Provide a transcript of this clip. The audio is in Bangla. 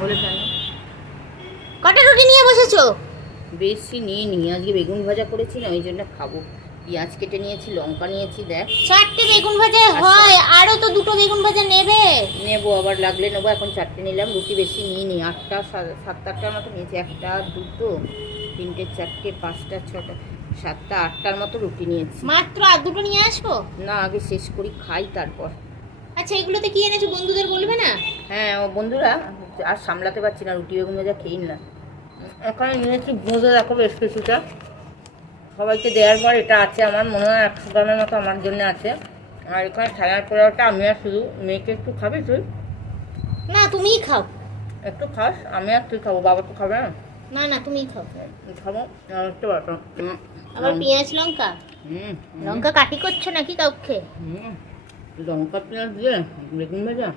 বলে কেন? কটা রুটি নিয়ে বসেছো? বেশি নিয়ে নি, আজকে বেগুন ভাজা করেছি না, ওই জন্য খাবো। পেঁয়াজ কেটে নিয়েছি, লঙ্কা নিয়েছি, দেখ। 4টে বেগুন ভাজা হয়, আরো তো 2টো বেগুন ভাজা নেবে। নেবো, আবার লাগলে নেবো। এখন 4টে নিলাম, রুটি বেশি নিয়ে নি, 8টা 7-8টার মতো নিয়েছি। 1টা 2টো 3টে 4টে 5টা 6টা 7টা 8টার মতো রুটি নিয়েছি। মাত্র আর 2টো নিয়ে আসবো? না, আগে শেষ করি, খাই তারপর। আচ্ছা, এগুলোতে কি এনেছো বন্ধুদের বলবে না? হ্যাঁ, ও বন্ধুরা আর সামলাতে পারছি না, রুটি বেগুন ভাজা খেয়ে নিলাম। এখানে নিয়েছি ভুঁজো, দেখো বেশ কিছুটা সবাইকে দেওয়ার পর। এটা আছে আমার মনে হয় 100 গ্রামের মতো আমার জন্য আছে। আর এখানে ছানার পোলাওটা আমি আর শুধু, মেয়েকে একটু খাবি তুই? না, তুমিই খাও। একটু খাস, আমি আর তুই খাবো, বাবা তো খাবে না। না না, তুমিই খাও। খাবো আর একটু বাটা। আবার পেঁয়াজ লঙ্কা, লঙ্কা কাটি করছো নাকি কাউকে? লঙ্কা পেঁয়াজ দিয়ে বেগুন ভাজা।